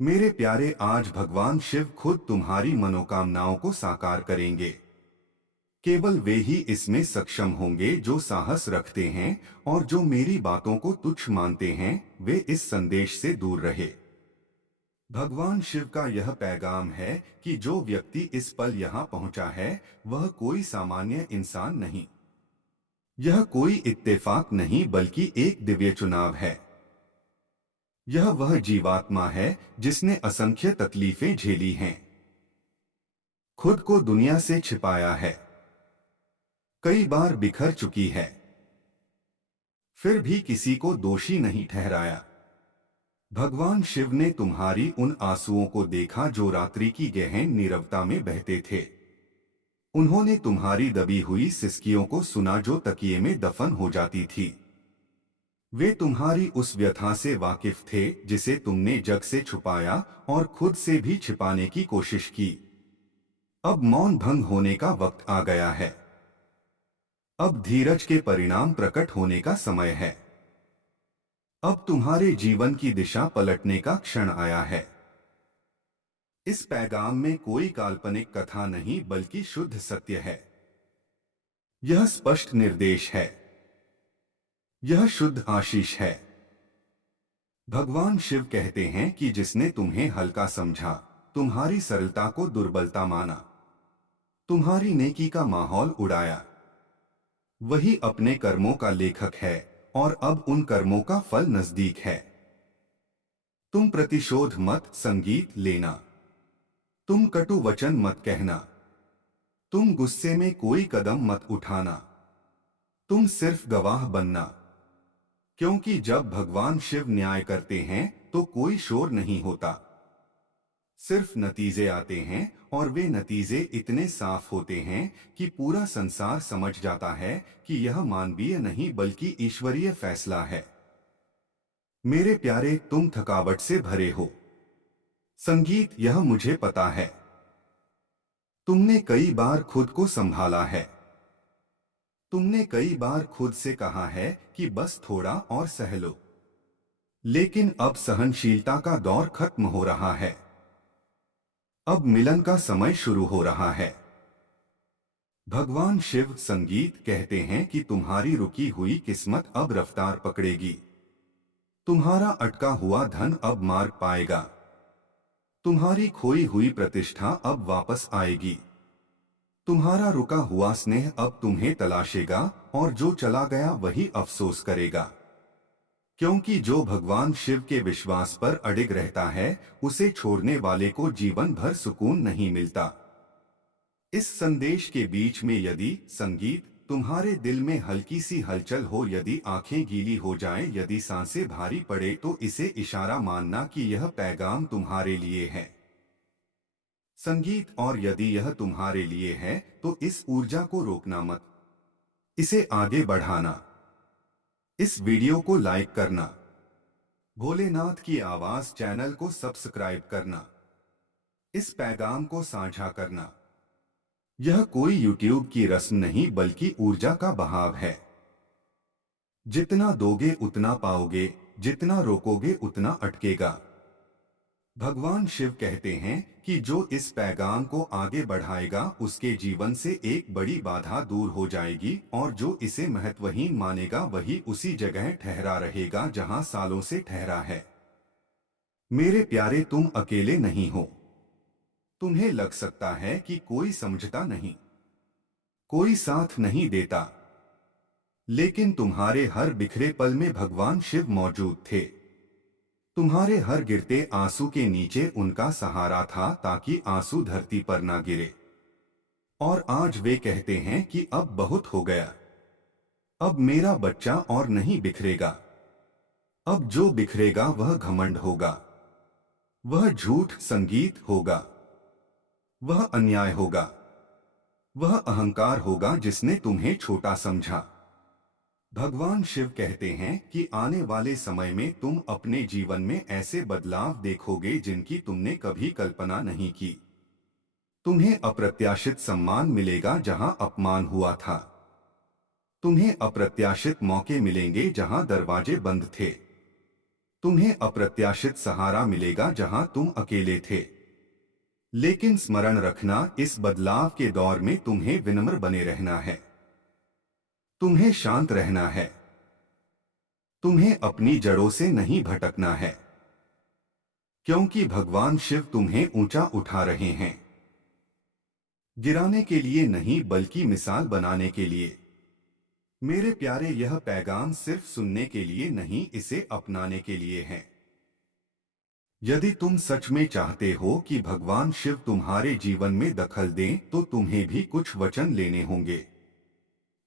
मेरे प्यारे, आज भगवान शिव खुद तुम्हारी मनोकामनाओं को साकार करेंगे। केवल वे ही इसमें सक्षम होंगे जो साहस रखते हैं और जो मेरी बातों को तुच्छ मानते हैं, वे इस संदेश से दूर रहे। भगवान शिव का यह पैगाम है कि जो व्यक्ति इस पल यहाँ पहुँचा है, वह कोई सामान्य इंसान नहीं। यह कोई इत्तेफाक नहीं, बल्कि एक दिव्य चुनाव है। यह वह जीवात्मा है जिसने असंख्य तकलीफें झेली हैं, खुद को दुनिया से छिपाया है, कई बार बिखर चुकी है, फिर भी किसी को दोषी नहीं ठहराया। भगवान शिव ने तुम्हारी उन आंसुओं को देखा जो रात्रि की गहन नीरवता में बहते थे। उन्होंने तुम्हारी दबी हुई सिसकियों को सुना जो तकिए में दफन हो जाती थी। वे तुम्हारी उस व्यथा से वाकिफ थे जिसे तुमने जग से छुपाया और खुद से भी छिपाने की कोशिश की। अब मौन भंग होने का वक्त आ गया है। अब धीरज के परिणाम प्रकट होने का समय है। अब तुम्हारे जीवन की दिशा पलटने का क्षण आया है। इस पैगाम में कोई काल्पनिक कथा नहीं, बल्कि शुद्ध सत्य है। यह स्पष्ट निर्देश है। यह शुद्ध आशीष है। भगवान शिव कहते हैं कि जिसने तुम्हें हल्का समझा, तुम्हारी सरलता को दुर्बलता माना, तुम्हारी नेकी का माहौल उड़ाया, वही अपने कर्मों का लेखक है और अब उन कर्मों का फल नजदीक है। तुम प्रतिशोध मत संगीत लेना, तुम कटु वचन मत कहना, तुम गुस्से में कोई कदम मत उठाना, तुम सिर्फ गवाह बनना। क्योंकि जब भगवान शिव न्याय करते हैं तो कोई शोर नहीं होता, सिर्फ नतीजे आते हैं, और वे नतीजे इतने साफ होते हैं कि पूरा संसार समझ जाता है कि यह मानवीय नहीं बल्कि ईश्वरीय फैसला है। मेरे प्यारे, तुम थकावट से भरे हो। संगीत, यह मुझे पता है। तुमने कई बार खुद को संभाला है। तुमने कई बार खुद से कहा है कि बस थोड़ा और सह लो। लेकिन अब सहनशीलता का दौर खत्म हो रहा है। अब मिलन का समय शुरू हो रहा है। भगवान शिव संगीत कहते हैं कि तुम्हारी रुकी हुई किस्मत अब रफ्तार पकड़ेगी। तुम्हारा अटका हुआ धन अब मार्ग पाएगा। तुम्हारी खोई हुई प्रतिष्ठा अब वापस आएगी। तुम्हारा रुका हुआ स्नेह अब तुम्हें तलाशेगा, और जो चला गया वही अफसोस करेगा। क्योंकि जो भगवान शिव के विश्वास पर अडिग रहता है, उसे छोड़ने वाले को जीवन भर सुकून नहीं मिलता। इस संदेश के बीच में यदि संगीत तुम्हारे दिल में हल्की सी हलचल हो, यदि आंखें गीली हो जाएं, यदि सांसें भारी पड़े, तो इसे इशारा मानना कि यह पैगाम तुम्हारे लिए है। संगीत, और यदि यह तुम्हारे लिए है तो इस ऊर्जा को रोकना मत, इसे आगे बढ़ाना। इस वीडियो को लाइक करना, भोलेनाथ की आवाज चैनल को सब्सक्राइब करना, इस पैगाम को साझा करना। यह कोई यूट्यूब की रस्म नहीं, बल्कि ऊर्जा का बहाव है। जितना दोगे उतना पाओगे, जितना रोकोगे उतना अटकेगा। भगवान शिव कहते हैं कि जो इस पैगाम को आगे बढ़ाएगा, उसके जीवन से एक बड़ी बाधा दूर हो जाएगी, और जो इसे महत्वहीन मानेगा वही उसी जगह ठहरा रहेगा जहां सालों से ठहरा है। मेरे प्यारे, तुम अकेले नहीं हो। तुम्हें लग सकता है कि कोई समझता नहीं, कोई साथ नहीं देता, लेकिन तुम्हारे हर बिखरे पल में भगवान शिव मौजूद थे। तुम्हारे हर गिरते आंसू के नीचे उनका सहारा था, ताकि आंसू धरती पर ना गिरे। और आज वे कहते हैं कि अब बहुत हो गया। अब मेरा बच्चा और नहीं बिखरेगा। अब जो बिखरेगा वह घमंड होगा, वह झूठ संगीत होगा, वह अन्याय होगा, वह अहंकार होगा जिसने तुम्हें छोटा समझा। भगवान शिव कहते हैं कि आने वाले समय में तुम अपने जीवन में ऐसे बदलाव देखोगे जिनकी तुमने कभी कल्पना नहीं की। तुम्हें अप्रत्याशित सम्मान मिलेगा जहां अपमान हुआ था। तुम्हें अप्रत्याशित मौके मिलेंगे जहां दरवाजे बंद थे। तुम्हें अप्रत्याशित सहारा मिलेगा जहां तुम अकेले थे। लेकिन स्मरण रखना, इस बदलाव के दौर में तुम्हें विनम्र बने रहना है। तुम्हें शांत रहना है। तुम्हें अपनी जड़ों से नहीं भटकना है, क्योंकि भगवान शिव तुम्हें ऊंचा उठा रहे हैं। गिराने के लिए नहीं, बल्कि मिसाल बनाने के लिए। मेरे प्यारे, यह पैगाम सिर्फ सुनने के लिए नहीं, इसे अपनाने के लिए है। यदि तुम सच में चाहते हो कि भगवान शिव तुम्हारे जीवन में दखल दें, तो तुम्हें भी कुछ वचन लेने होंगे।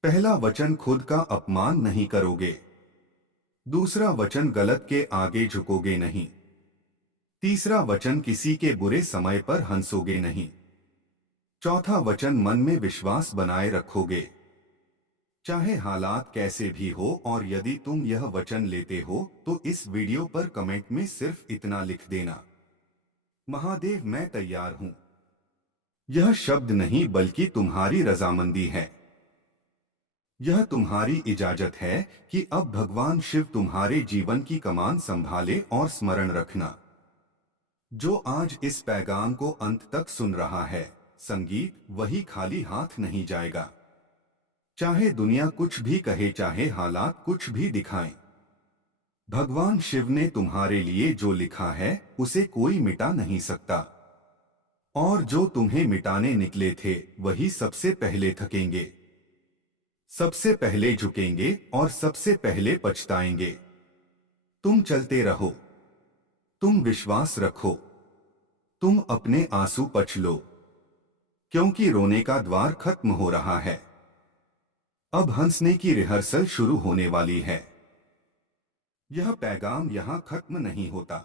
पहला वचन, खुद का अपमान नहीं करोगे। दूसरा वचन, गलत के आगे झुकोगे नहीं। तीसरा वचन, किसी के बुरे समय पर हंसोगे नहीं। चौथा वचन, मन में विश्वास बनाए रखोगे, चाहे हालात कैसे भी हो। और यदि तुम यह वचन लेते हो तो इस वीडियो पर कमेंट में सिर्फ इतना लिख देना, महादेव मैं तैयार हूं। यह शब्द नहीं, बल्कि तुम्हारी रजामंदी है। यह तुम्हारी इजाजत है कि अब भगवान शिव तुम्हारे जीवन की कमान संभाले। और स्मरण रखना, जो आज इस पैगाम को अंत तक सुन रहा है, संगीत वही खाली हाथ नहीं जाएगा। चाहे दुनिया कुछ भी कहे, चाहे हालात कुछ भी दिखाएं, भगवान शिव ने तुम्हारे लिए जो लिखा है उसे कोई मिटा नहीं सकता। और जो तुम्हें मिटाने निकले थे, वही सबसे पहले थकेंगे, सबसे पहले झुकेंगे और सबसे पहले पछताएंगे। तुम चलते रहो, तुम विश्वास रखो, तुम अपने आंसू पछ लो, क्योंकि रोने का द्वार खत्म हो रहा है। अब हंसने की रिहर्सल शुरू होने वाली है। यह पैगाम यहां खत्म नहीं होता।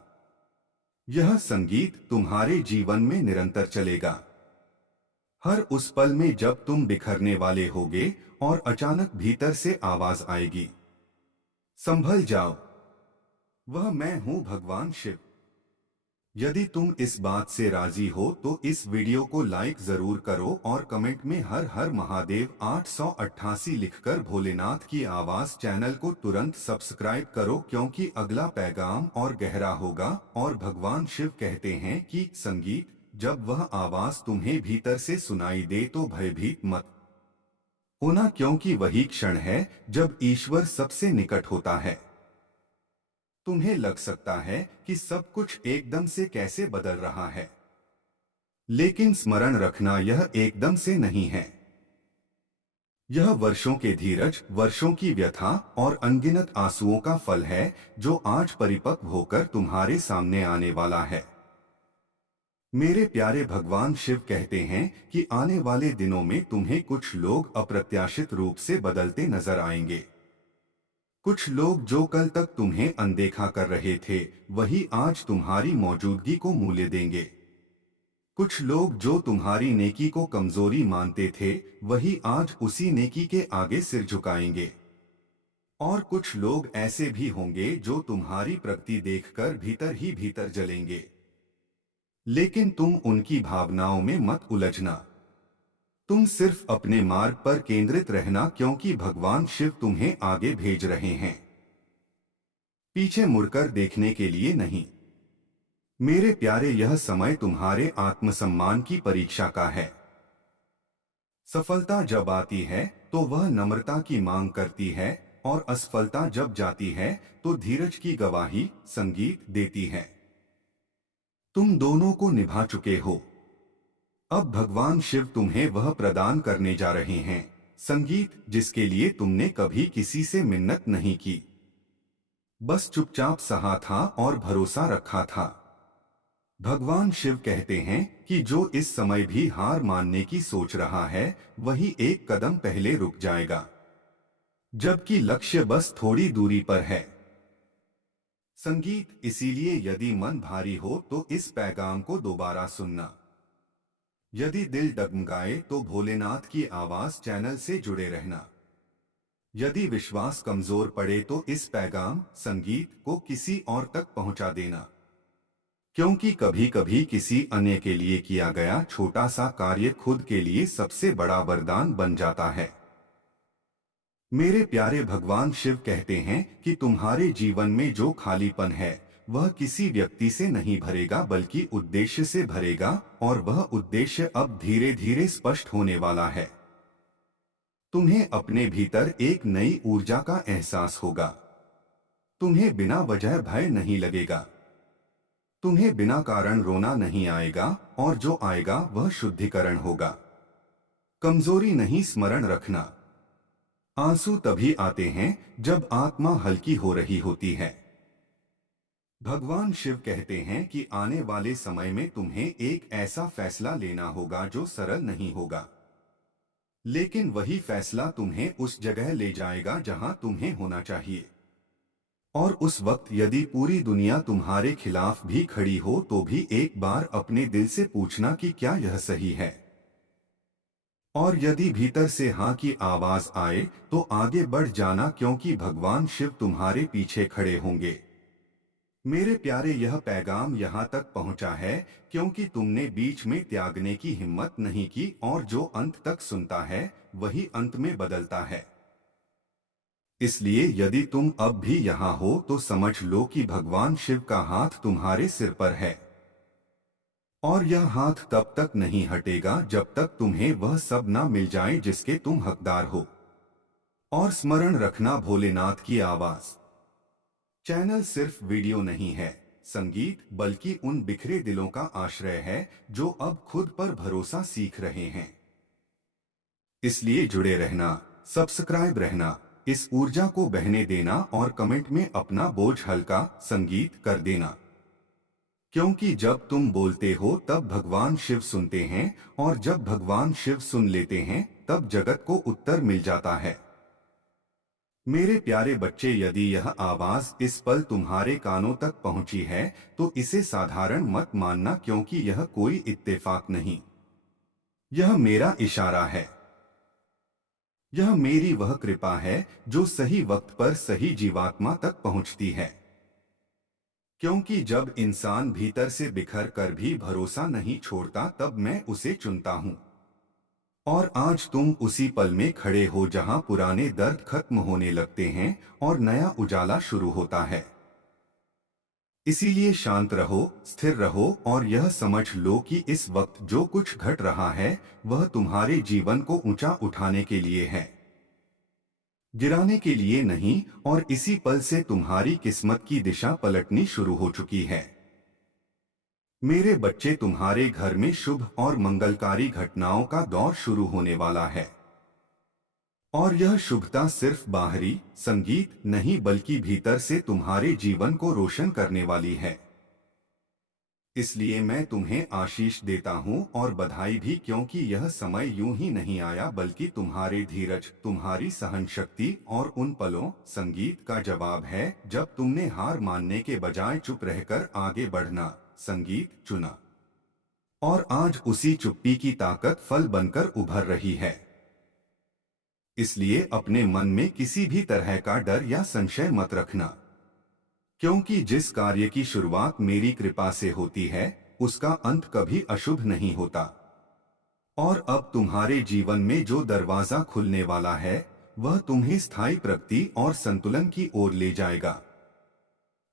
यह संगीत तुम्हारे जीवन में निरंतर चलेगा। हर उस पल में जब तुम बिखरने वाले होगे और अचानक भीतर से आवाज आएगी, संभल जाओ, वह मैं हूं, भगवान शिव। यदि तुम इस बात से राजी हो तो इस वीडियो को लाइक जरूर करो और कमेंट में हर हर महादेव 888 लिखकर भोलेनाथ की आवाज चैनल को तुरंत सब्सक्राइब करो, क्योंकि अगला पैगाम और गहरा होगा। और भगवान शिव कहते हैं कि संगीत, जब वह आवाज तुम्हें भीतर से सुनाई दे तो भयभीत मत होना, क्योंकि वही क्षण है जब ईश्वर सबसे निकट होता है। तुम्हें लग सकता है कि सब कुछ एकदम से कैसे बदल रहा है, लेकिन स्मरण रखना, यह एकदम से नहीं है। यह वर्षों के धीरज, वर्षों की व्यथा और अनगिनत आंसुओं का फल है, जो आज परिपक्व होकर तुम्हारे सामने आने वाला है। मेरे प्यारे, भगवान शिव कहते हैं कि आने वाले दिनों में तुम्हें कुछ लोग अप्रत्याशित रूप से बदलते नजर आएंगे। कुछ लोग जो कल तक तुम्हें अनदेखा कर रहे थे, वही आज तुम्हारी मौजूदगी को मूल्य देंगे। कुछ लोग जो तुम्हारी नेकी को कमजोरी मानते थे, वही आज उसी नेकी के आगे सिर झुकाएंगे। और कुछ लोग ऐसे भी होंगे जो तुम्हारी प्रगति देखकर भीतर ही भीतर जलेंगे। लेकिन तुम उनकी भावनाओं में मत उलझना। तुम सिर्फ अपने मार्ग पर केंद्रित रहना, क्योंकि भगवान शिव तुम्हें आगे भेज रहे हैं, पीछे मुड़कर देखने के लिए नहीं। मेरे प्यारे, यह समय तुम्हारे आत्मसम्मान की परीक्षा का है। सफलता जब आती है तो वह नम्रता की मांग करती है, और असफलता जब जाती है तो धीरज की गवाही संगीत देती है। तुम दोनों को निभा चुके हो। अब भगवान शिव तुम्हें वह प्रदान करने जा रहे हैं, संगीत, जिसके लिए तुमने कभी किसी से मिन्नत नहीं की, बस चुपचाप सहा था और भरोसा रखा था। भगवान शिव कहते हैं कि जो इस समय भी हार मानने की सोच रहा है, वही एक कदम पहले रुक जाएगा, जबकि लक्ष्य बस थोड़ी दूरी पर है। संगीत, इसीलिए यदि मन भारी हो तो इस पैगाम को दोबारा सुनना। यदि दिल डगमगाए तो भोलेनाथ की आवाज चैनल से जुड़े रहना। यदि विश्वास कमजोर पड़े तो इस पैगाम संगीत को किसी और तक पहुंचा देना, क्योंकि कभी कभी किसी अन्य के लिए किया गया छोटा सा कार्य खुद के लिए सबसे बड़ा वरदान बन जाता है। मेरे प्यारे भगवान शिव कहते हैं कि तुम्हारे जीवन में जो खालीपन है वह किसी व्यक्ति से नहीं भरेगा बल्कि उद्देश्य से भरेगा, और वह उद्देश्य अब धीरे धीरे स्पष्ट होने वाला है। तुम्हें अपने भीतर एक नई ऊर्जा का एहसास होगा। तुम्हें बिना वजह भय नहीं लगेगा। तुम्हें बिना कारण रोना नहीं आएगा, और जो आएगा वह शुद्धिकरण होगा। कमजोरी नहीं स्मरण रखना। आंसू तभी आते हैं जब आत्मा हल्की हो रही होती है। भगवान शिव कहते हैं कि आने वाले समय में तुम्हें एक ऐसा फैसला लेना होगा जो सरल नहीं होगा, लेकिन वही फैसला तुम्हें उस जगह ले जाएगा जहां तुम्हें होना चाहिए। और उस वक्त यदि पूरी दुनिया तुम्हारे खिलाफ भी खड़ी हो तो भी एक बार अपने दिल से पूछना कि क्या यह सही है। और यदि भीतर से हाँ की आवाज आए तो आगे बढ़ जाना, क्योंकि भगवान शिव तुम्हारे पीछे खड़े होंगे। मेरे प्यारे, यह पैगाम यहाँ तक पहुँचा है क्योंकि तुमने बीच में त्यागने की हिम्मत नहीं की, और जो अंत तक सुनता है वही अंत में बदलता है। इसलिए यदि तुम अब भी यहाँ हो तो समझ लो कि भगवान शिव का हाथ तुम्हारे सिर पर है, और यह हाथ तब तक नहीं हटेगा जब तक तुम्हें वह सब ना मिल जाए जिसके तुम हकदार हो। और स्मरण रखना, भोलेनाथ की आवाज चैनल सिर्फ वीडियो नहीं है, संगीत, बल्कि उन बिखरे दिलों का आश्रय है जो अब खुद पर भरोसा सीख रहे हैं। इसलिए जुड़े रहना, सब्सक्राइब रहना, इस ऊर्जा को बहने देना और कमेंट में अपना बोझ हल्का संगीत कर देना। क्योंकि जब तुम बोलते हो तब भगवान शिव सुनते हैं, और जब भगवान शिव सुन लेते हैं तब जगत को उत्तर मिल जाता है। मेरे प्यारे बच्चे, यदि यह आवाज इस पल तुम्हारे कानों तक पहुंची है तो इसे साधारण मत मानना, क्योंकि यह कोई इत्तेफाक नहीं। यह मेरा इशारा है। यह मेरी वह कृपा है जो सही वक्त पर सही जीवात्मा तक पहुंचती है। क्योंकि जब इंसान भीतर से बिखर कर भी भरोसा नहीं छोड़ता तब मैं उसे चुनता हूं। और आज तुम उसी पल में खड़े हो जहां पुराने दर्द खत्म होने लगते हैं और नया उजाला शुरू होता है। इसीलिए शांत रहो, स्थिर रहो, और यह समझ लो कि इस वक्त जो कुछ घट रहा है वह तुम्हारे जीवन को ऊंचा उठाने के लिए है, गिराने के लिए नहीं। और इसी पल से तुम्हारी किस्मत की दिशा पलटनी शुरू हो चुकी है। मेरे बच्चे, तुम्हारे घर में शुभ और मंगलकारी घटनाओं का दौर शुरू होने वाला है। और यह शुभता सिर्फ बाहरी संगीत नहीं बल्कि भीतर से तुम्हारे जीवन को रोशन करने वाली है। इसलिए मैं तुम्हें आशीष देता हूं और बधाई भी, क्योंकि यह समय यूं ही नहीं आया बल्कि तुम्हारे धीरज, तुम्हारी सहन शक्ति और उन पलों संगीत का जवाब है जब तुमने हार मानने के बजाय चुप रहकर आगे बढ़ना संगीत चुना। और आज उसी चुप्पी की ताकत फल बनकर उभर रही है। इसलिए अपने मन में किसी भी तरह का डर या संशय मत रखना, क्योंकि जिस कार्य की शुरुआत मेरी कृपा से होती है उसका अंत कभी अशुभ नहीं होता। और अब तुम्हारे जीवन में जो दरवाजा खुलने वाला है वह तुम्हें स्थायी प्रगति और संतुलन की ओर ले जाएगा।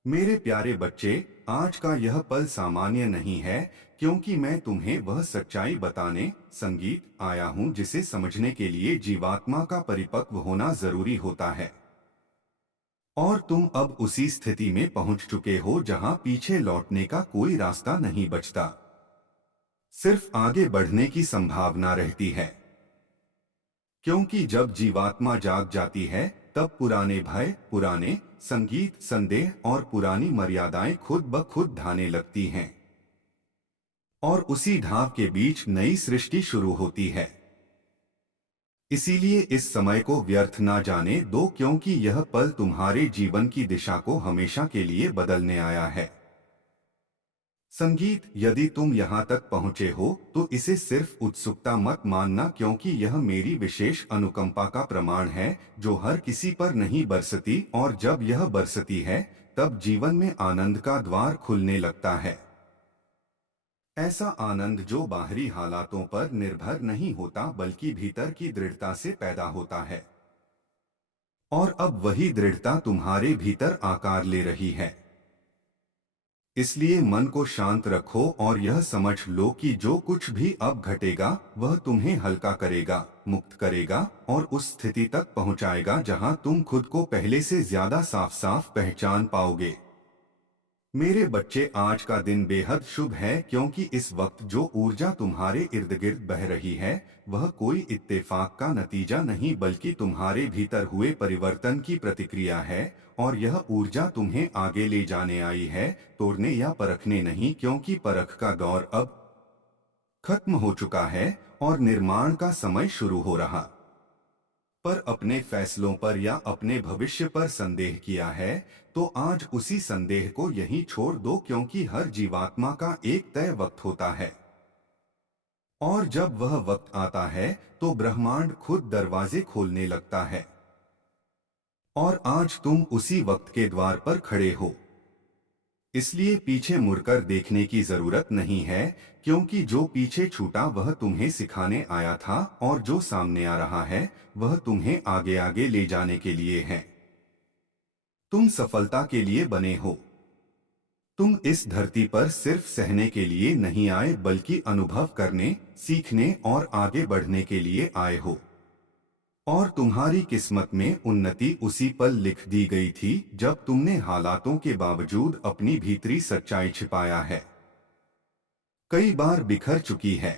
मेरे प्यारे बच्चे, आज का यह पल सामान्य नहीं है, क्योंकि मैं तुम्हें वह सच्चाई बताने संगीत आया हूं जिसे समझने के लिए जीवात्मा का परिपक्व होना जरूरी होता है। और तुम अब उसी स्थिति में पहुंच चुके हो जहां पीछे लौटने का कोई रास्ता नहीं बचता, सिर्फ आगे बढ़ने की संभावना रहती है। क्योंकि जब जीवात्मा जाग जाती है तब पुराने भय, पुराने संगीत, संदेह और पुरानी मर्यादाएं खुद ब खुद ढाने लगती हैं, और उसी ढाव के बीच नई सृष्टि शुरू होती है। इसीलिए इस समय को व्यर्थ ना जाने दो, क्योंकि यह पल तुम्हारे जीवन की दिशा को हमेशा के लिए बदलने आया है। संगीत, यदि तुम यहाँ तक पहुँचे हो तो इसे सिर्फ उत्सुकता मत मानना, क्योंकि यह मेरी विशेष अनुकंपा का प्रमाण है जो हर किसी पर नहीं बरसती, और जब यह बरसती है तब जीवन में आनंद का द्वार खुलने लगता है। ऐसा आनंद जो बाहरी हालातों पर निर्भर नहीं होता बल्कि भीतर की दृढ़ता से पैदा होता है। और अब वही दृढ़ता तुम्हारे भीतर आकार ले रही है। इसलिए मन को शांत रखो और यह समझ लो कि जो कुछ भी अब घटेगा वह तुम्हें हल्का करेगा, मुक्त करेगा और उस स्थिति तक पहुंचाएगा जहां तुम खुद को पहले से ज्यादा साफ साफ पहचान पाओगे। मेरे बच्चे, आज का दिन बेहद शुभ है क्योंकि इस वक्त जो ऊर्जा तुम्हारे इर्द गिर्द बह रही है वह कोई इत्तेफाक का नतीजा नहीं बल्कि तुम्हारे भीतर हुए परिवर्तन की प्रतिक्रिया है। और यह ऊर्जा तुम्हें आगे ले जाने आई है, तोड़ने या परखने नहीं, क्योंकि परख का दौर अब खत्म हो चुका है और निर्माण का समय शुरू हो रहा। पर अपने फैसलों पर या अपने भविष्य पर संदेह किया है तो आज उसी संदेह को यहीं छोड़ दो, क्योंकि हर जीवात्मा का एक तय वक्त होता है और जब वह वक्त आता है तो ब्रह्मांड खुद दरवाजे खोलने लगता है। और आज तुम उसी वक्त के द्वार पर खड़े हो, इसलिए पीछे मुड़कर देखने की जरूरत नहीं है, क्योंकि जो पीछे छूटा वह तुम्हें सिखाने आया था और जो सामने आ रहा है वह तुम्हें आगे आगे ले जाने के लिए है। तुम सफलता के लिए बने हो। तुम इस धरती पर सिर्फ सहने के लिए नहीं आए बल्कि अनुभव करने, सीखने और आगे बढ़ने के लिए आए हो। और तुम्हारी किस्मत में उन्नति उसी पल लिख दी गई थी जब तुमने हालातों के बावजूद अपनी भीतरी सच्चाई छिपाया है। कई बार बिखर चुकी है,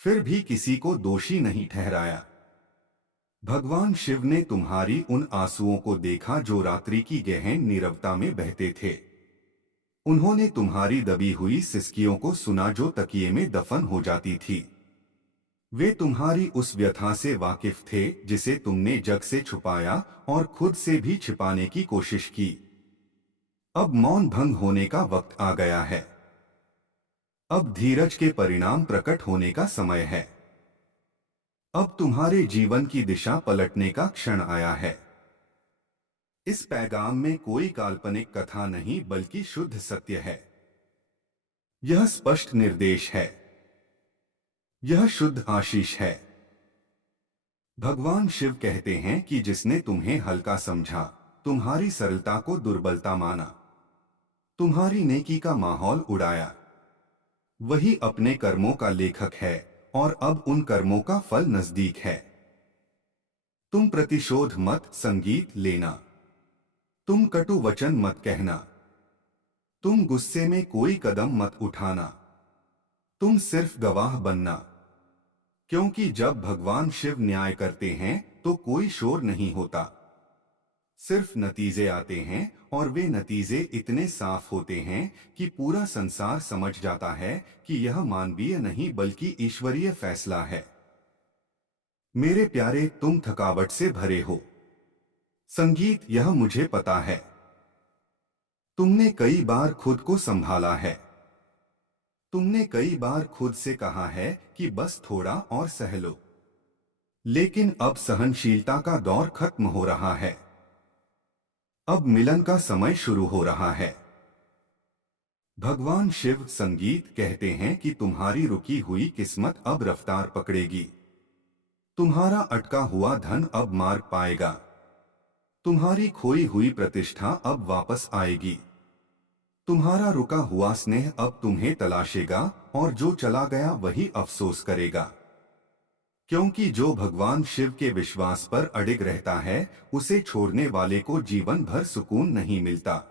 फिर भी किसी को दोषी नहीं ठहराया। भगवान शिव ने तुम्हारी उन आंसुओं को देखा जो रात्रि की गहन नीरवता में बहते थे। उन्होंने तुम्हारी दबी हुई सिसकियों को सुना जो तकिए में दफन हो जाती थी। वे तुम्हारी उस व्यथा से वाकिफ थे जिसे तुमने जग से छुपाया और खुद से भी छिपाने की कोशिश की। अब मौन भंग होने का वक्त आ गया है। अब धीरज के परिणाम प्रकट होने का समय है। अब तुम्हारे जीवन की दिशा पलटने का क्षण आया है। इस पैगाम में कोई काल्पनिक कथा नहीं बल्कि शुद्ध सत्य है। यह स्पष्ट निर्देश है। यह शुद्ध आशीष है। भगवान शिव कहते हैं कि जिसने तुम्हें हल्का समझा, तुम्हारी सरलता को दुर्बलता माना, तुम्हारी नेकी का माहौल उड़ाया, वही अपने कर्मों का लेखक है और अब उन कर्मों का फल नजदीक है। तुम प्रतिशोध मत संगीत लेना, तुम कटु वचन मत कहना, तुम गुस्से में कोई कदम मत उठाना, तुम सिर्फ गवाह बनना। क्योंकि जब भगवान शिव न्याय करते हैं तो कोई शोर नहीं होता, सिर्फ नतीजे आते हैं और वे नतीजे इतने साफ होते हैं कि पूरा संसार समझ जाता है कि यह मानवीय नहीं बल्कि ईश्वरीय फैसला है। मेरे प्यारे, तुम थकावट से भरे हो। संगीत, यह मुझे पता है। तुमने कई बार खुद को संभाला है। तुमने कई बार खुद से कहा है कि बस थोड़ा और सह लो। लेकिन अब सहनशीलता का दौर खत्म हो रहा है। अब मिलन का समय शुरू हो रहा है। भगवान शिव संगीत कहते हैं कि तुम्हारी रुकी हुई किस्मत अब रफ्तार पकड़ेगी। तुम्हारा अटका हुआ धन अब मार्ग पाएगा। तुम्हारी खोई हुई प्रतिष्ठा अब वापस आएगी। तुम्हारा रुका हुआ स्नेह अब तुम्हें तलाशेगा और जो चला गया वही अफसोस करेगा। क्योंकि जो भगवान शिव के विश्वास पर अडिग रहता है उसे छोड़ने वाले को जीवन भर सुकून नहीं मिलता।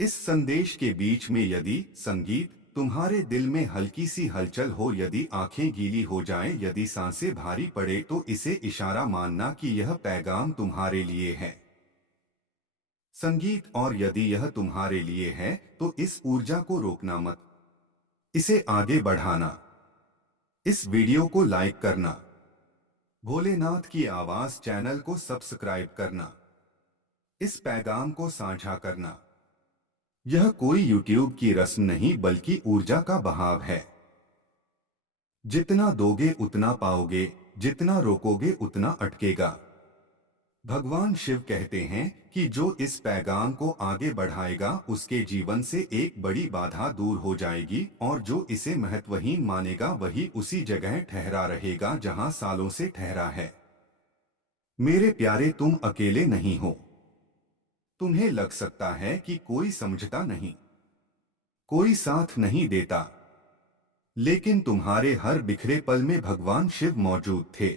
इस संदेश के बीच में यदि संगीत, तुम्हारे दिल में हल्की सी हलचल हो, यदि आंखें गीली हो जाएं, यदि सांसें भारी पड़े, तो इसे इशारा मानना कि यह पैगाम तुम्हारे लिए है। संगीत, और यदि यह तुम्हारे लिए है तो इस ऊर्जा को रोकना मत, इसे आगे बढ़ाना। इस वीडियो को लाइक करना, भोलेनाथ की आवाज चैनल को सब्सक्राइब करना, इस पैगाम को साझा करना। यह कोई यूट्यूब की रस्म नहीं बल्कि ऊर्जा का बहाव है। जितना दोगे उतना पाओगे, जितना रोकोगे उतना अटकेगा। भगवान शिव कहते हैं कि जो इस पैगाम को आगे बढ़ाएगा उसके जीवन से एक बड़ी बाधा दूर हो जाएगी और जो इसे महत्वहीन मानेगा वही उसी जगह ठहरा रहेगा जहां सालों से ठहरा है। मेरे प्यारे, तुम अकेले नहीं हो। तुम्हें लग सकता है कि कोई समझता नहीं, कोई साथ नहीं देता, लेकिन तुम्हारे हर बिखरे पल में भगवान शिव मौजूद थे।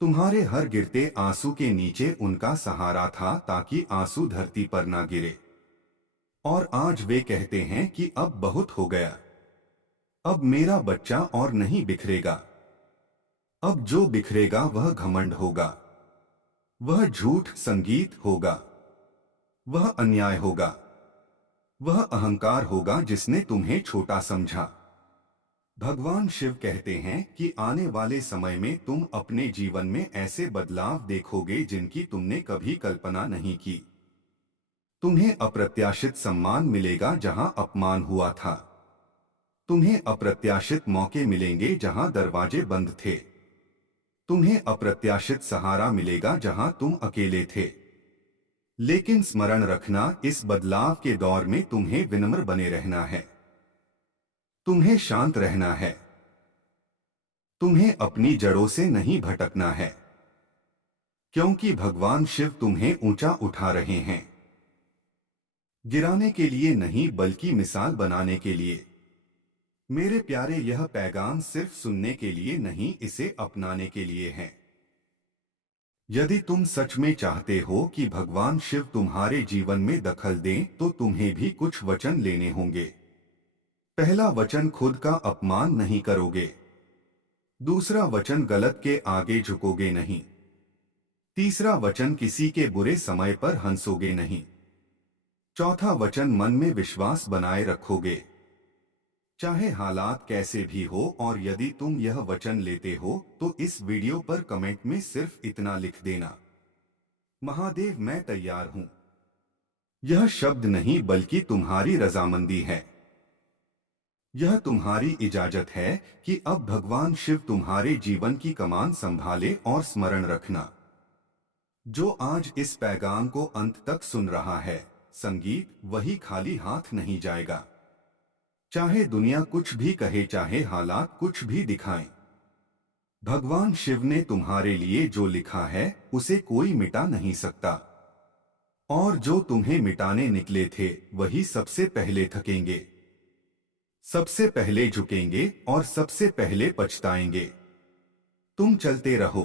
तुम्हारे हर गिरते आंसू के नीचे उनका सहारा था, ताकि आंसू धरती पर ना गिरे। और आज वे कहते हैं कि अब बहुत हो गया। अब मेरा बच्चा और नहीं बिखरेगा। अब जो बिखरेगा वह घमंड होगा, वह झूठ संगीत होगा, वह अन्याय होगा, वह अहंकार होगा जिसने तुम्हें छोटा समझा। भगवान शिव कहते हैं कि आने वाले समय में तुम अपने जीवन में ऐसे बदलाव देखोगे जिनकी तुमने कभी कल्पना नहीं की। तुम्हें अप्रत्याशित सम्मान मिलेगा जहां अपमान हुआ था। तुम्हें अप्रत्याशित मौके मिलेंगे जहां दरवाजे बंद थे। तुम्हें अप्रत्याशित सहारा मिलेगा जहां तुम अकेले थे। लेकिन स्मरण रखना, इस बदलाव के दौर में तुम्हें विनम्र बने रहना है। तुम्हें शांत रहना है। तुम्हें अपनी जड़ों से नहीं भटकना है, क्योंकि भगवान शिव तुम्हें ऊंचा उठा रहे हैं। गिराने के लिए नहीं, बल्कि मिसाल बनाने के लिए। मेरे प्यारे, यह पैगाम सिर्फ सुनने के लिए नहीं, इसे अपनाने के लिए है। यदि तुम सच में चाहते हो कि भगवान शिव तुम्हारे जीवन में दखल दें, तो तुम्हें भी कुछ वचन लेने होंगे। पहला वचन, खुद का अपमान नहीं करोगे। दूसरा वचन, गलत के आगे झुकोगे नहीं। तीसरा वचन, किसी के बुरे समय पर हंसोगे नहीं। चौथा वचन, मन में विश्वास बनाए रखोगे, चाहे हालात कैसे भी हो। और यदि तुम यह वचन लेते हो तो इस वीडियो पर कमेंट में सिर्फ इतना लिख देना, महादेव मैं तैयार हूं। यह शब्द नहीं, बल्कि तुम्हारी रजामंदी है। यह तुम्हारी इजाजत है कि अब भगवान शिव तुम्हारे जीवन की कमान संभाले। और स्मरण रखना, जो आज इस पैगाम को अंत तक सुन रहा है, संगीत वही खाली हाथ नहीं जाएगा। चाहे दुनिया कुछ भी कहे, चाहे हालात कुछ भी दिखाएं, भगवान शिव ने तुम्हारे लिए जो लिखा है उसे कोई मिटा नहीं सकता। और जो तुम्हें मिटाने निकले थे वही सबसे पहले थकेंगे, सबसे पहले झुकेंगे और सबसे पहले पछताएंगे। तुम चलते रहो,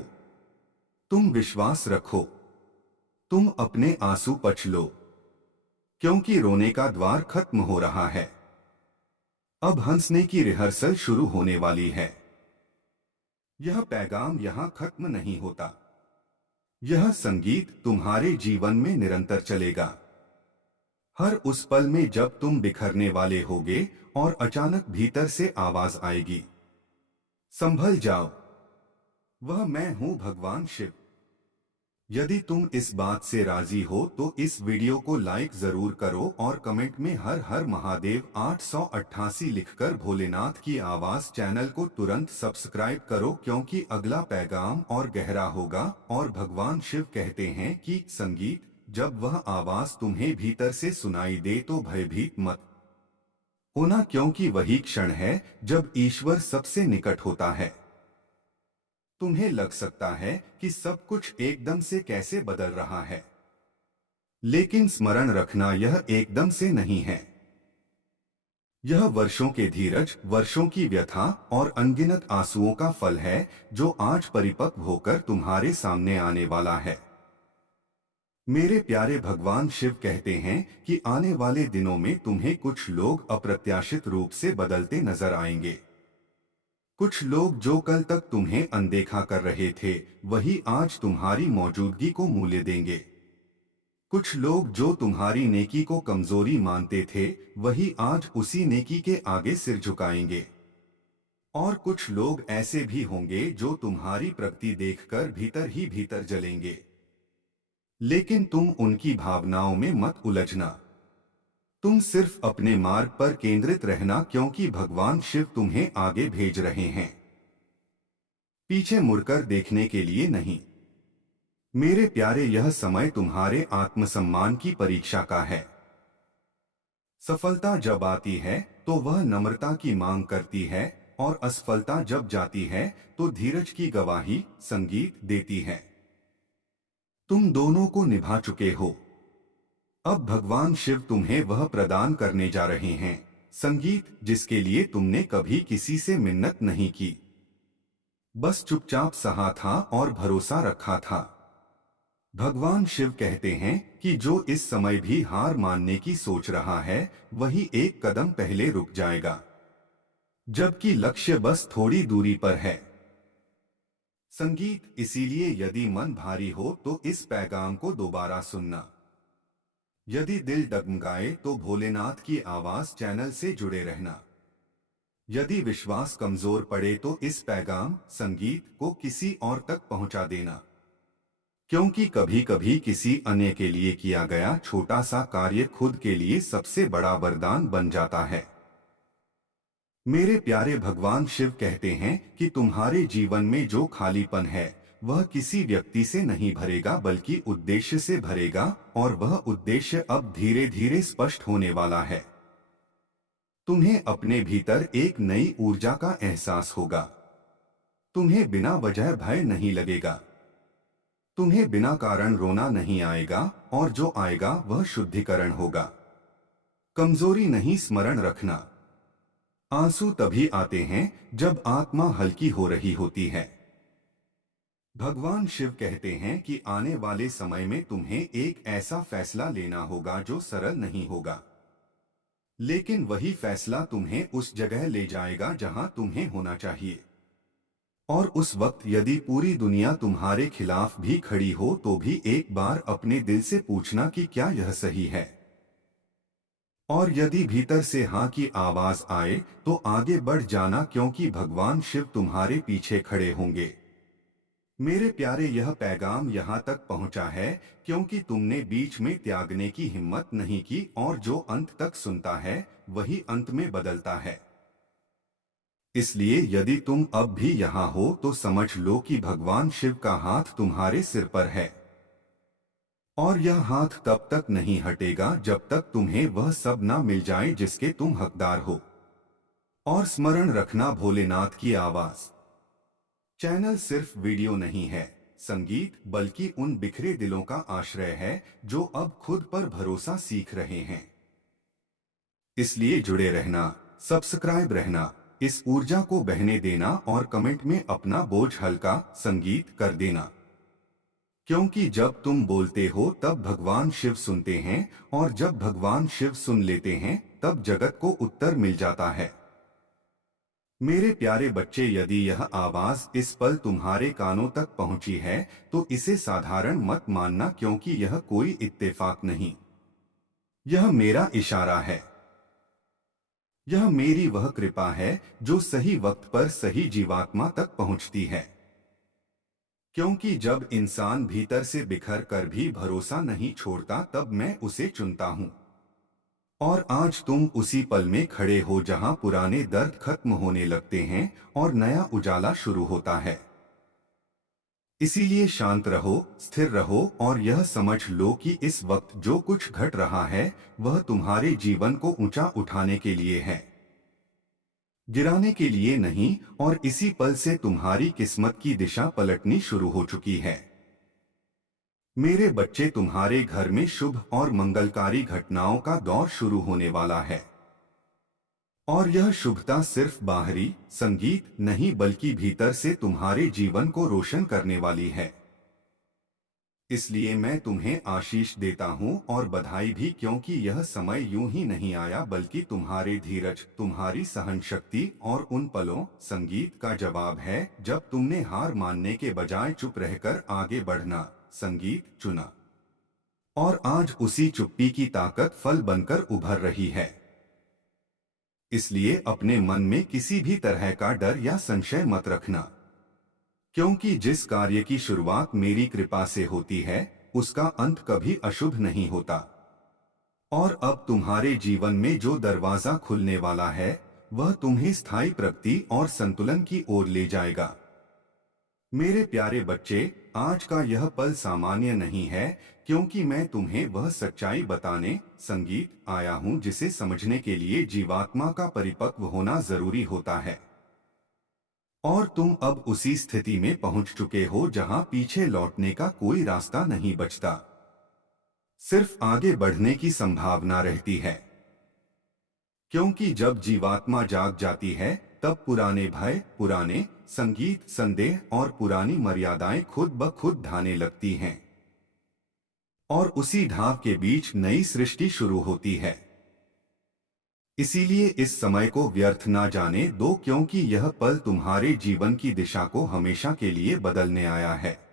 तुम विश्वास रखो, तुम अपने आंसू पछ लो, क्योंकि रोने का द्वार खत्म हो रहा है। अब हंसने की रिहर्सल शुरू होने वाली है। यह पैगाम यहां खत्म नहीं होता। यह संगीत तुम्हारे जीवन में निरंतर चलेगा। हर उस पल में जब तुम बिखरने वाले होगे और अचानक भीतर से आवाज आएगी, संभल जाओ, वह मैं हूं भगवान शिव। यदि तुम इस बात से राजी हो तो इस वीडियो को लाइक जरूर करो और कमेंट में हर हर महादेव 888 लिखकर भोलेनाथ की आवाज चैनल को तुरंत सब्सक्राइब करो, क्योंकि अगला पैगाम और गहरा होगा। और भगवान शिव कहते हैं कि संगीत, जब वह आवाज तुम्हें भीतर से सुनाई दे तो भयभीत मत होना, क्योंकि वही क्षण है जब ईश्वर सबसे निकट होता है। तुम्हें लग सकता है कि सब कुछ एकदम से कैसे बदल रहा है, लेकिन स्मरण रखना, यह एकदम से नहीं है। यह वर्षों के धीरज, वर्षों की व्यथा और अनगिनत आंसुओं का फल है, जो आज परिपक्व होकर तुम्हारे सामने आने वाला है। मेरे प्यारे, भगवान शिव कहते हैं कि आने वाले दिनों में तुम्हें कुछ लोग अप्रत्याशित रूप से बदलते नजर आएंगे। कुछ लोग जो कल तक तुम्हें अनदेखा कर रहे थे, वही आज तुम्हारी मौजूदगी को मूल्य देंगे। कुछ लोग जो तुम्हारी नेकी को कमजोरी मानते थे, वही आज उसी नेकी के आगे सिर झुकाएंगे। और कुछ लोग ऐसे भी होंगे जो तुम्हारी प्रगति देखकर भीतर ही भीतर जलेंगे, लेकिन तुम उनकी भावनाओं में मत उलझना। तुम सिर्फ अपने मार्ग पर केंद्रित रहना, क्योंकि भगवान शिव तुम्हें आगे भेज रहे हैं, पीछे मुड़कर देखने के लिए नहीं। मेरे प्यारे, यह समय तुम्हारे आत्मसम्मान की परीक्षा का है। सफलता जब आती है तो वह नम्रता की मांग करती है, और असफलता जब जाती है तो धीरज की गवाही संगीत देती है। तुम दोनों को निभा चुके हो। अब भगवान शिव तुम्हें वह प्रदान करने जा रहे हैं, संगीत जिसके लिए तुमने कभी किसी से मिन्नत नहीं की, बस चुपचाप सहा था और भरोसा रखा था। भगवान शिव कहते हैं कि जो इस समय भी हार मानने की सोच रहा है, वही एक कदम पहले रुक जाएगा, जबकि लक्ष्य बस थोड़ी दूरी पर है। संगीत इसीलिए यदि मन भारी हो तो इस पैगाम को दोबारा सुनना। यदि दिल डगमगाए तो भोलेनाथ की आवाज चैनल से जुड़े रहना। यदि विश्वास कमजोर पड़े तो इस पैगाम संगीत को किसी और तक पहुंचा देना, क्योंकि कभी कभी किसी अन्य के लिए किया गया छोटा सा कार्य खुद के लिए सबसे बड़ा वरदान बन जाता है। मेरे प्यारे भगवान शिव कहते हैं कि तुम्हारे जीवन में जो खालीपन है वह किसी व्यक्ति से नहीं भरेगा बल्कि उद्देश्य से भरेगा, और वह उद्देश्य अब धीरे धीरे स्पष्ट होने वाला है। तुम्हें अपने भीतर एक नई ऊर्जा का एहसास होगा। तुम्हें बिना वजह भय नहीं लगेगा। तुम्हें बिना कारण रोना नहीं आएगा, और जो आएगा वह शुद्धिकरण होगा। कमजोरी नहीं स्मरण रखना। आंसू तभी आते हैं जब आत्मा हल्की हो रही होती है। भगवान शिव कहते हैं कि आने वाले समय में तुम्हें एक ऐसा फैसला लेना होगा जो सरल नहीं होगा, लेकिन वही फैसला तुम्हें उस जगह ले जाएगा जहां तुम्हें होना चाहिए। और उस वक्त यदि पूरी दुनिया तुम्हारे खिलाफ भी खड़ी हो तो भी एक बार अपने दिल से पूछना कि क्या यह सही है। और यदि भीतर से हाँ की आवाज आए तो आगे बढ़ जाना, क्योंकि भगवान शिव तुम्हारे पीछे खड़े होंगे। मेरे प्यारे, यह पैगाम यहाँ तक पहुँचा है क्योंकि तुमने बीच में त्यागने की हिम्मत नहीं की, और जो अंत तक सुनता है वही अंत में बदलता है। इसलिए यदि तुम अब भी यहाँ हो तो समझ लो कि भगवान शिव का हाथ तुम्हारे सिर पर है, और यह हाथ तब तक नहीं हटेगा जब तक तुम्हें वह सब ना मिल जाए जिसके तुम हकदार हो। और स्मरण रखना, भोलेनाथ की आवाज चैनल सिर्फ वीडियो नहीं है संगीत, बल्कि उन बिखरे दिलों का आश्रय है जो अब खुद पर भरोसा सीख रहे हैं। इसलिए जुड़े रहना, सब्सक्राइब रहना, इस ऊर्जा को बहने देना और कमेंट में अपना बोझ हल्का संगीत कर देना, क्योंकि जब तुम बोलते हो तब भगवान शिव सुनते हैं, और जब भगवान शिव सुन लेते हैं तब जगत को उत्तर मिल जाता है। मेरे प्यारे बच्चे, यदि यह आवाज इस पल तुम्हारे कानों तक पहुंची है तो इसे साधारण मत मानना, क्योंकि यह कोई इत्तेफाक नहीं। यह मेरा इशारा है। यह मेरी वह कृपा है जो सही वक्त पर सही जीवात्मा तक पहुंचती है। क्योंकि जब इंसान भीतर से बिखर कर भी भरोसा नहीं छोड़ता तब मैं उसे चुनता हूं। और आज तुम उसी पल में खड़े हो जहां पुराने दर्द खत्म होने लगते हैं और नया उजाला शुरू होता है। इसीलिए शांत रहो, स्थिर रहो, और यह समझ लो कि इस वक्त जो कुछ घट रहा है वह तुम्हारे जीवन को ऊंचा उठाने के लिए है, गिराने के लिए नहीं। और इसी पल से तुम्हारी किस्मत की दिशा पलटनी शुरू हो चुकी है। मेरे बच्चे, तुम्हारे घर में शुभ और मंगलकारी घटनाओं का दौर शुरू होने वाला है। और यह शुभता सिर्फ बाहरी संगीत नहीं बल्कि भीतर से तुम्हारे जीवन को रोशन करने वाली है। इसलिए मैं तुम्हें आशीष देता हूं और बधाई भी, क्योंकि यह समय यूं ही नहीं आया बल्कि तुम्हारे धीरज, तुम्हारी सहन शक्ति और उन पलों संगीत का जवाब है जब तुमने हार मानने के बजाय चुप रहकर आगे बढ़ना संगीत चुना। और आज उसी चुप्पी की ताकत फल बनकर उभर रही है। इसलिए अपने मन में किसी भी तरह का डर या संशय मत रखना, क्योंकि जिस कार्य की शुरुआत मेरी कृपा से होती है उसका अंत कभी अशुभ नहीं होता। और अब तुम्हारे जीवन में जो दरवाजा खुलने वाला है वह तुम्हें स्थायी प्रगति और संतुलन की ओर ले जाएगा। मेरे प्यारे बच्चे, आज का यह पल सामान्य नहीं है, क्योंकि मैं तुम्हें वह सच्चाई बताने संगीत आया हूं जिसे समझने के लिए जीवात्मा का परिपक्व होना जरूरी होता है। और तुम अब उसी स्थिति में पहुंच चुके हो जहां पीछे लौटने का कोई रास्ता नहीं बचता, सिर्फ आगे बढ़ने की संभावना रहती है। क्योंकि जब जीवात्मा जाग जाती है, तब पुराने भय, पुराने संगीत, संदेह और पुरानी मर्यादाएं खुद ब खुद ढाने लगती हैं। और उसी ढाव के बीच नई सृष्टि शुरू होती है। इसीलिए इस समय को व्यर्थ ना जाने दो, क्योंकि यह पल तुम्हारे जीवन की दिशा को हमेशा के लिए बदलने आया है।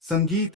संगीत